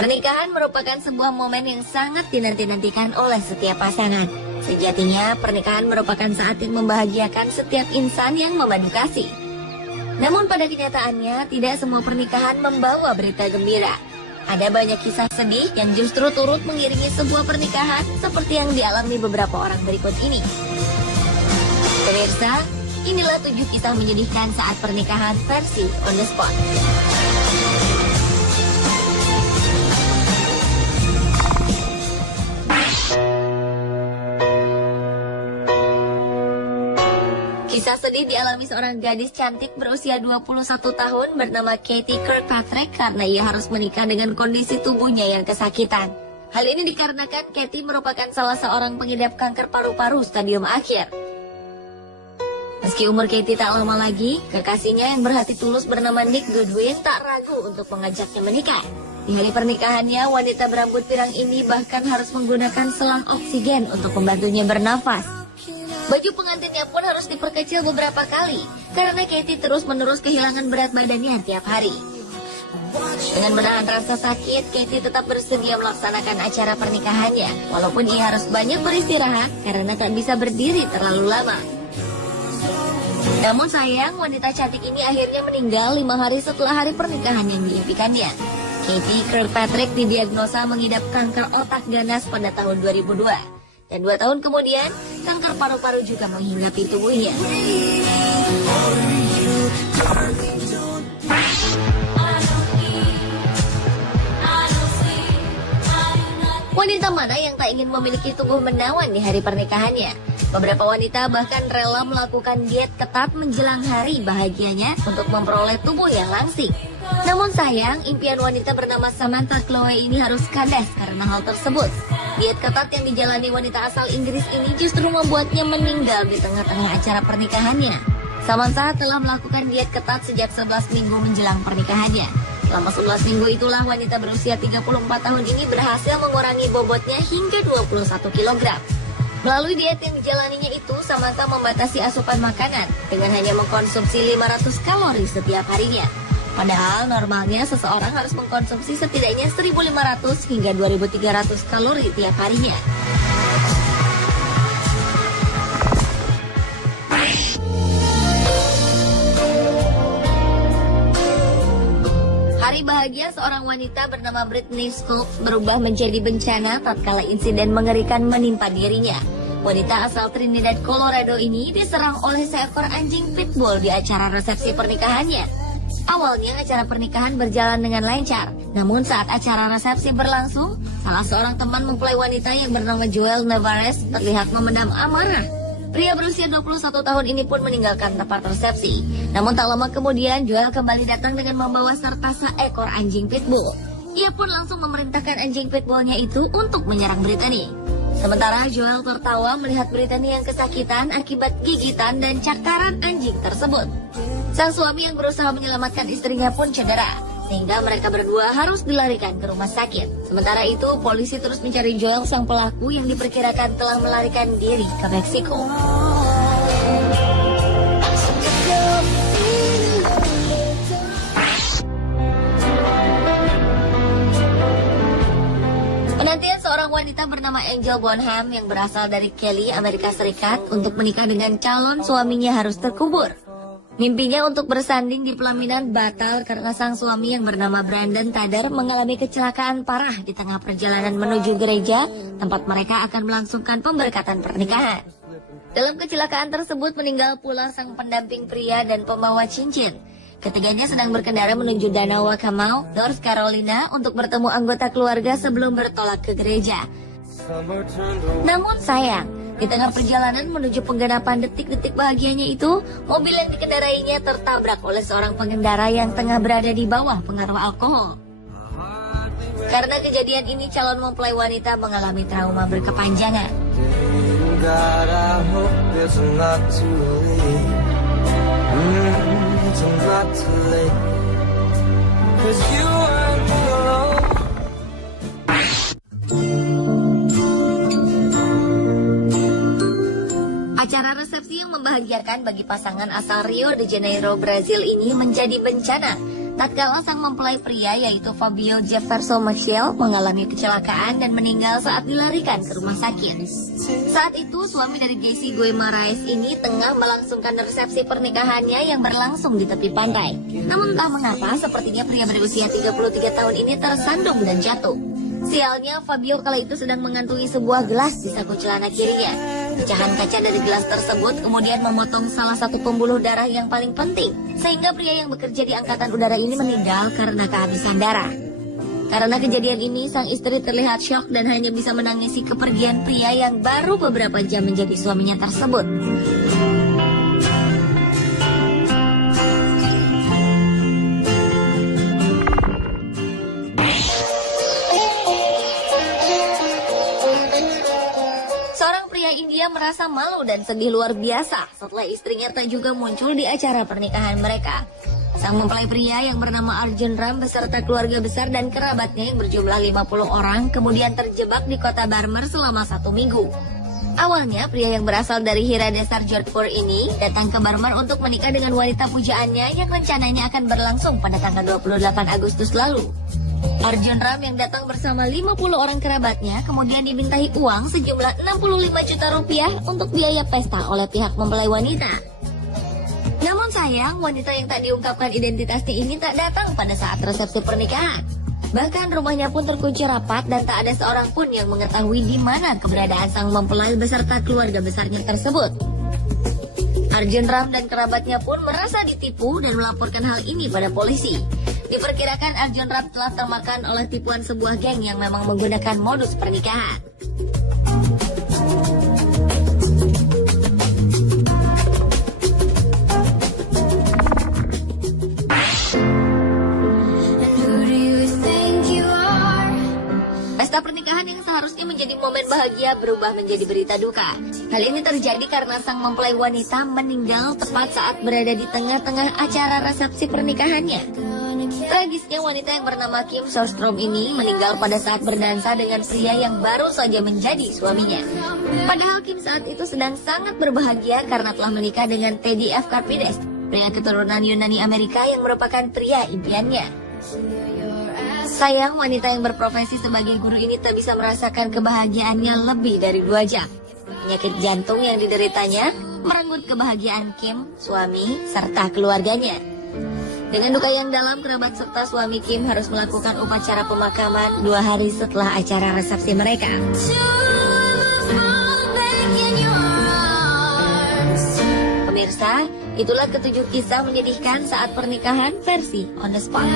Pernikahan merupakan sebuah momen yang sangat dinanti-nantikan oleh setiap pasangan. Sejatinya, pernikahan merupakan saat yang membahagiakan setiap insan yang memandu kasih. Namun pada kenyataannya, tidak semua pernikahan membawa berita gembira. Ada banyak kisah sedih yang justru turut mengiringi sebuah pernikahan seperti yang dialami beberapa orang berikut ini. Pemirsa, inilah 7 kisah menyedihkan saat pernikahan versi On The Spot. Kisah sedih dialami seorang gadis cantik berusia 21 tahun bernama Katie Kirkpatrick karena ia harus menikah dengan kondisi tubuhnya yang kesakitan. Hal ini dikarenakan Katie merupakan salah seorang pengidap kanker paru-paru stadium akhir. Meski umur Katie tak lama lagi, kekasihnya yang berhati tulus bernama Nick Goodwin tak ragu untuk mengajaknya menikah. Di hari pernikahannya, wanita berambut pirang ini bahkan harus menggunakan selang oksigen untuk membantunya bernafas. Baju pengantinnya pun harus diperkecil beberapa kali, karena Katie terus-menerus kehilangan berat badannya tiap hari. Dengan menahan rasa sakit, Katie tetap bersedia melaksanakan acara pernikahannya, walaupun ia harus banyak beristirahat karena tak bisa berdiri terlalu lama. Namun sayang, wanita cantik ini akhirnya meninggal 5 hari setelah hari pernikahan yang diimpikannya. Katie Kirkpatrick didiagnosa mengidap kanker otak ganas pada tahun 2002. Dan 2 tahun kemudian, kanker paru-paru juga menghinggapi tubuhnya. Wanita mana yang tak ingin memiliki tubuh menawan di hari pernikahannya? Beberapa wanita bahkan rela melakukan diet ketat menjelang hari bahagianya untuk memperoleh tubuh yang langsing. Namun sayang, impian wanita bernama Samantha Chloe ini harus kandas karena hal tersebut. Diet ketat yang dijalani wanita asal Inggris ini justru membuatnya meninggal di tengah-tengah acara pernikahannya. Samantha telah melakukan diet ketat sejak 11 minggu menjelang pernikahannya. Selama 11 minggu itulah wanita berusia 34 tahun ini berhasil mengurangi bobotnya hingga 21 kg. Melalui diet yang dijalaninya itu, Samantha membatasi asupan makanan dengan hanya mengkonsumsi 500 kalori setiap harinya. Padahal normalnya seseorang harus mengkonsumsi setidaknya 1.500 hingga 2.300 kalori tiap harinya. Hari bahagia seorang wanita bernama Brittany Scopes berubah menjadi bencana tatkala insiden mengerikan menimpa dirinya. Wanita asal Trinidad, Colorado ini diserang oleh seekor anjing pitbull di acara resepsi pernikahannya. Awalnya acara pernikahan berjalan dengan lancar, namun saat acara resepsi berlangsung, salah seorang teman mempelai wanita yang bernama Joel Navarez terlihat memendam amarah. Pria berusia 21 tahun ini pun meninggalkan tempat resepsi. Namun tak lama kemudian, Joel kembali datang dengan membawa serta seekor anjing pitbull. Ia pun langsung memerintahkan anjing pitbullnya itu untuk menyerang Brittany. Sementara Joel tertawa melihat Brittany yang kesakitan akibat gigitan dan cakaran anjing tersebut. Sang suami yang berusaha menyelamatkan istrinya pun cedera, sehingga mereka berdua harus dilarikan ke rumah sakit. Sementara itu, polisi terus mencari Joel, sang pelaku yang diperkirakan telah melarikan diri ke Meksiko. Penantian seorang wanita bernama Angel Bonham yang berasal dari Kelly, Amerika Serikat untuk menikah dengan calon suaminya harus terkubur. Mimpinya untuk bersanding di pelaminan batal karena sang suami yang bernama Brandon Tader mengalami kecelakaan parah di tengah perjalanan menuju gereja tempat mereka akan melangsungkan pemberkatan pernikahan. Dalam kecelakaan tersebut meninggal pula sang pendamping pria dan pembawa cincin. Ketiganya sedang berkendara menuju Danau Waccamaw, North Carolina untuk bertemu anggota keluarga sebelum bertolak ke gereja. Namun sayang, di tengah perjalanan menuju penggenapan detik-detik bahagianya itu, mobil yang dikendarainya tertabrak oleh seorang pengendara yang tengah berada di bawah pengaruh alkohol. Karena kejadian ini, calon mempelai wanita mengalami trauma berkepanjangan. Acara resepsi yang membahagiakan bagi pasangan asal Rio de Janeiro, Brazil ini menjadi bencana Tatkala sang mempelai pria yaitu Fabio Jefferson Michel mengalami kecelakaan dan meninggal saat dilarikan ke rumah sakit. Saat itu suami dari Jessie Guimaraes ini tengah melangsungkan resepsi pernikahannya yang berlangsung di tepi pantai. Namun entah mengapa sepertinya pria berusia 33 tahun ini tersandung dan jatuh. Sialnya Fabio kala itu sedang mengantungi sebuah gelas di saku celana kirinya. Pecahan kaca dari gelas tersebut kemudian memotong salah satu pembuluh darah yang paling penting, sehingga pria yang bekerja di angkatan udara ini meninggal karena kehabisan darah. Karena kejadian ini, sang istri terlihat syok dan hanya bisa menangisi kepergian pria yang baru beberapa jam menjadi suaminya tersebut. India merasa malu dan sedih luar biasa setelah istrinya tak juga muncul di acara pernikahan mereka. Sang mempelai pria yang bernama Arjun Ram beserta keluarga besar dan kerabatnya yang berjumlah 50 orang kemudian terjebak di kota Barmer selama 1 minggu. Awalnya pria yang berasal dari Hiradesar Jodhpur ini datang ke Barmer untuk menikah dengan wanita pujaannya yang rencananya akan berlangsung pada tanggal 28 Agustus lalu. Arjun Ram yang datang bersama 50 orang kerabatnya kemudian dimintai uang sejumlah 65 juta rupiah untuk biaya pesta oleh pihak mempelai wanita. Namun sayang, wanita yang tak diungkapkan identitasnya ini tak datang pada saat resepsi pernikahan. Bahkan rumahnya pun terkunci rapat dan tak ada seorang pun yang mengetahui di mana keberadaan sang mempelai beserta keluarga besarnya tersebut. Arjun Ram dan kerabatnya pun merasa ditipu dan melaporkan hal ini pada polisi. Diperkirakan Arjun Ram telah termakan oleh tipuan sebuah geng yang memang menggunakan modus pernikahan. Pesta pernikahan yang seharusnya menjadi momen bahagia berubah menjadi berita duka. Hal ini terjadi karena sang mempelai wanita meninggal tepat saat berada di tengah-tengah acara resepsi pernikahannya. Tragisnya wanita yang bernama Kim Sorstrom ini meninggal pada saat berdansa dengan pria yang baru saja menjadi suaminya. Padahal Kim saat itu sedang sangat berbahagia karena telah menikah dengan Teddy F. Karpides, pria keturunan Yunani Amerika yang merupakan pria impiannya. Sayang, wanita yang berprofesi sebagai guru ini tak bisa merasakan kebahagiaannya lebih dari 2 jam. Penyakit jantung yang dideritanya merenggut kebahagiaan Kim, suami, serta keluarganya. Dengan duka yang dalam, kerabat serta suami Kim harus melakukan upacara pemakaman 2 hari setelah acara resepsi mereka. Pemirsa, itulah ketujuh kisah menyedihkan saat pernikahan versi On The Spot.